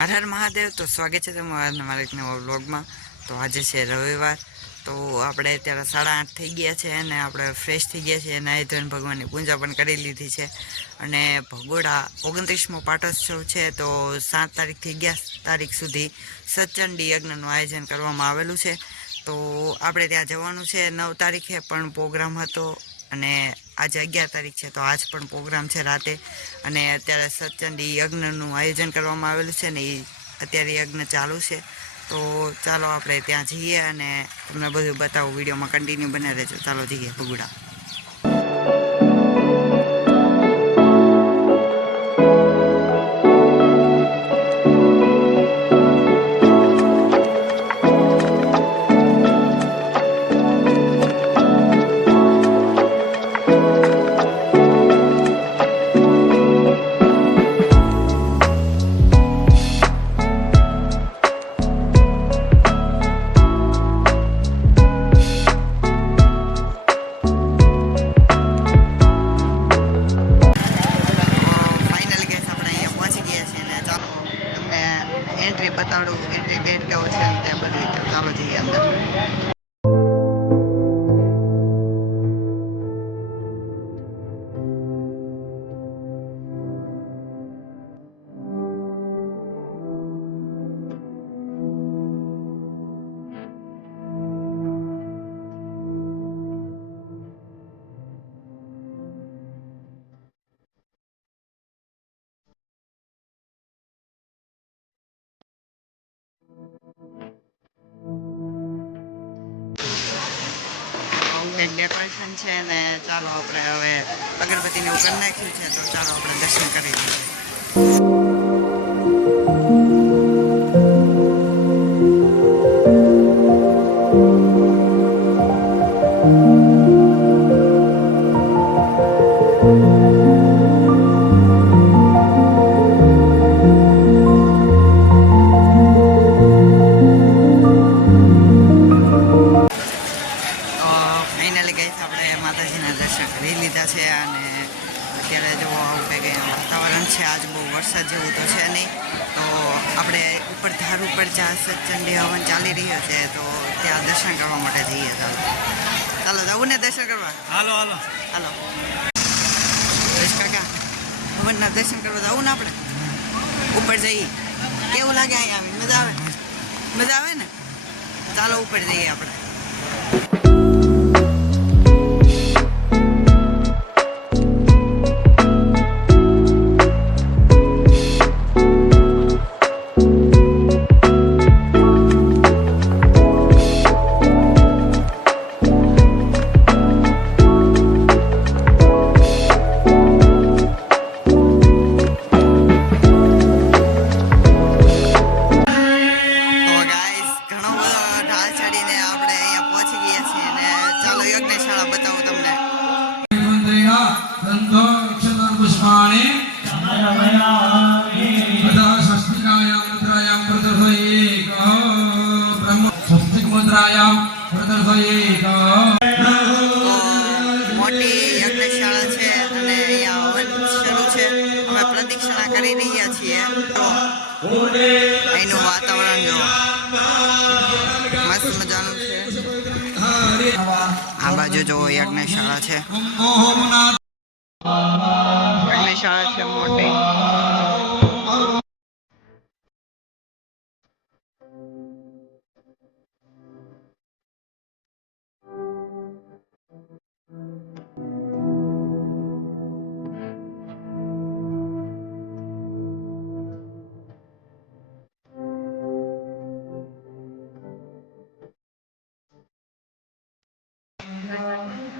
હર મહાદેવ. તો સ્વાગત છે તમારા મારા એક નવા વ્લોગમાં. તો આજે છે રવિવાર. તો આપણે અત્યારે સાડા આઠ થઈ ગયા છે અને આપણે ફ્રેશ થઈ ગયા છીએ નાહી ધોઈને ભગવાનની પૂજા પણ કરી લીધી છે. અને ભગોડા ઓગણત્રીસમો પાટોત્સવ છે. તો સાત તારીખથી અગિયાર તારીખ સુધી સચંડી યજ્ઞનું આયોજન કરવામાં આવેલું છે. તો આપણે ત્યાં જવાનું છે. નવ તારીખે પણ પ્રોગ્રામ હતો અને આજે અગિયાર તારીખ છે, તો આજ પણ પ્રોગ્રામ છે રાતે. અને અત્યારે સચંડી યજ્ઞનું આયોજન કરવામાં આવેલું છે ને એ અત્યારે યજ્ઞ ચાલુ છે. તો ચાલો આપણે ત્યાં જઈએ અને તમને બધું બતાવું. વિડીયોમાં કન્ટિન્યુ બને રહેજો. ચાલો જઈએ ભગુડા. ડેકોરેશન છે ને ચાલો આપણે હવે અગરબત્તીને એવું કરી નાખ્યું છે તો ચાલો આપણે દર્શન કરી લઈએ. ઉપર ઉપર જ્યાં સચંડી હવન ચાલી રહ્યો છે તો ત્યાં દર્શન કરવા માટે જઈએ ચાલો ચાલો જવું ને દર્શન કરવા? હાલો હાલો. હાલો. કાકા ભવનના દર્શન કરવા જવું ને આપણે? ઉપર જઈએ. કેવું લાગે અહીંયા? આવી મજા આવે? મજા આવે ને? ચાલો ઉપર જઈએ આપણે. પુષ્પાણિ તથા સ્વસ્તિકાયામ મુદ્રાયામ પ્રદર્શયેક બ્રહ્મ સ્વસ્તિક મુદ્રાયામ પ્રદર્શયેક મોટી યજ્ઞશાળા છે અને અહીંયા હવન શરૂ છે. અમે પ્રદક્ષિણા કરી રહ્યા છીએ. તો અહીંનું વાતાવરણ જો મસ્ત મજાનું છે. આ બાજુ જો યજ્ઞશાળા છે. ઓમના યજ્ઞશાળા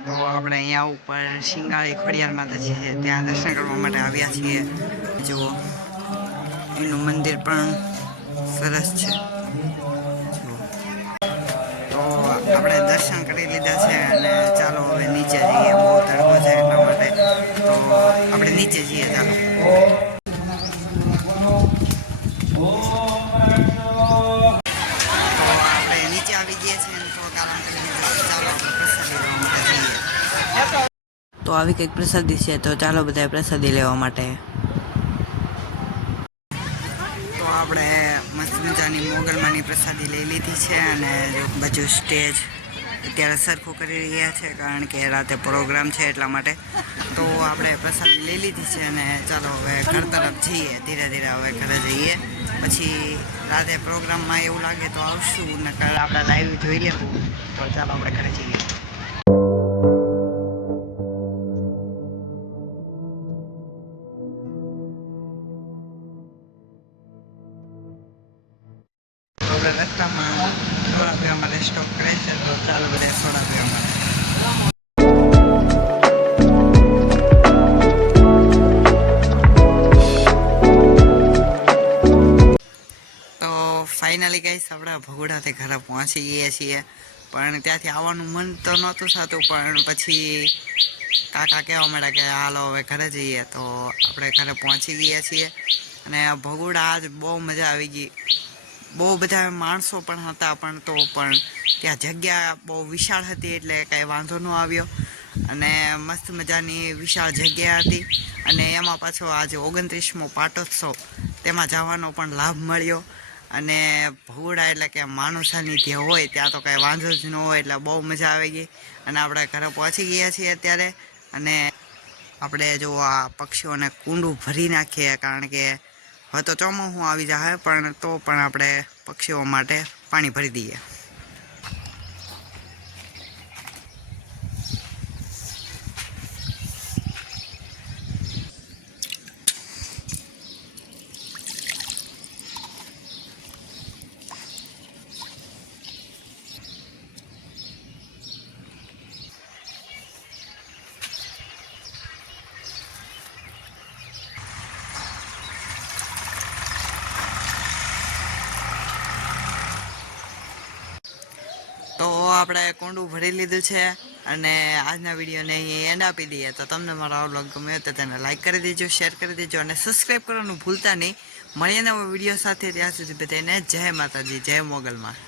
તો આપણે અહીંયા ઉપર શિંગાળી ખોડિયાર માતાજી છે. ત્યાં દર્શન કરવા માટે આવ્યા છીએ. જુઓ એનું મંદિર પણ સરસ છે. તો આપણે દર્શન કરી લીધા છે અને ચાલો હવે નીચે જઈએ. બહુ તડકો છે એટલા માટે. તો આપણે નીચે જઈએ, ચાલો તો આપણે નીચે આવી ગયા છીએ અને થોડોક આરામ કરી લીધો છે. ચાલો આપણે પ્રસાદી લેવા માટે જઈએ તો આવી કંઈક પ્રસાદી છે, તો ચાલો બધા પ્રસાદી લેવા માટે. તો આપણે મસ્ત મજાની મોગલમાંની પ્રસાદી લઈ લીધી છે અને બાજુ સ્ટેજ અત્યારે સરખું કરી રહ્યા છે કારણ કે રાતે પ્રોગ્રામ છે એટલા માટે. તો આપણે પ્રસાદી લઈ લીધી છે અને ચાલો હવે ઘર તરફ જઈએ, ધીરે ધીરે હવે ઘરે જઈએ. પછી રાતે પ્રોગ્રામમાં એવું લાગે તો આવશું, નકર આપણે લાઈવ જોઈ લેવું. તો ચાલો આપણે ઘરે જઈએ. આપણે રસ્તામાં સોડા પીવા માટે સ્ટોપ કરે છે તો ચાલો બધા સોડા પીવા માટે ફાઇનલી ગઈ આપણે ભગોડાથી ઘરે પહોંચી ગયા છીએ. પણ ત્યાંથી આવવાનું મન તો નહોતું થતું, પણ પછી કાકા કહેવા માંડ્યા કે હાલો, હવે ઘરે જઈએ. તો આપણે ઘરે પહોંચી ગયા છીએ. અને ભગોડા આજ બહુ મજા આવી ગઈ. બહુ બધા માણસો પણ હતા, પણ તો પણ ત્યાં જગ્યા બહુ વિશાળ હતી એટલે કાંઈ વાંધો ન આવ્યો. અને મસ્ત મજાની વિશાળ જગ્યા હતી. અને એમાં પાછો આજે ઓગણત્રીસમો પાટોત્સવ, તેમાં જવાનો પણ લાભ મળ્યો. અને ભગોડા એટલે કે માનવ સાનિધ્ય હોય, ત્યાં તો કાંઈ વાંધો જ ન હોય એટલે બહુ મજા આવી ગઈ. અને આપણે ઘરે પહોંચી ગયા છીએ અત્યારે. અને આપણે જો આ પક્ષીઓને કુંડું ભરી નાખીએ, કારણ કે હવે તો ચોમાસું આવી જાય પણ તો પણ આપણે પક્ષીઓ માટે પાણી ભરી દઈએ તો આપણે કુંડું ભરી લીધું છે અને આજના વિડીયોને અહીં એન્ડ આપી દઈએ. તો તમને મારો આ વ્લોગ ગમ્યો તો તેને લાઈક કરી દેજો શેર કરી દેજો અને સબસ્ક્રાઈબ કરવાનું ભૂલતા નહીં. મળીએ નવા વીડિયો સાથે ત્યાં સુધી બધાને જય માતાજી, જય મોગલમાં.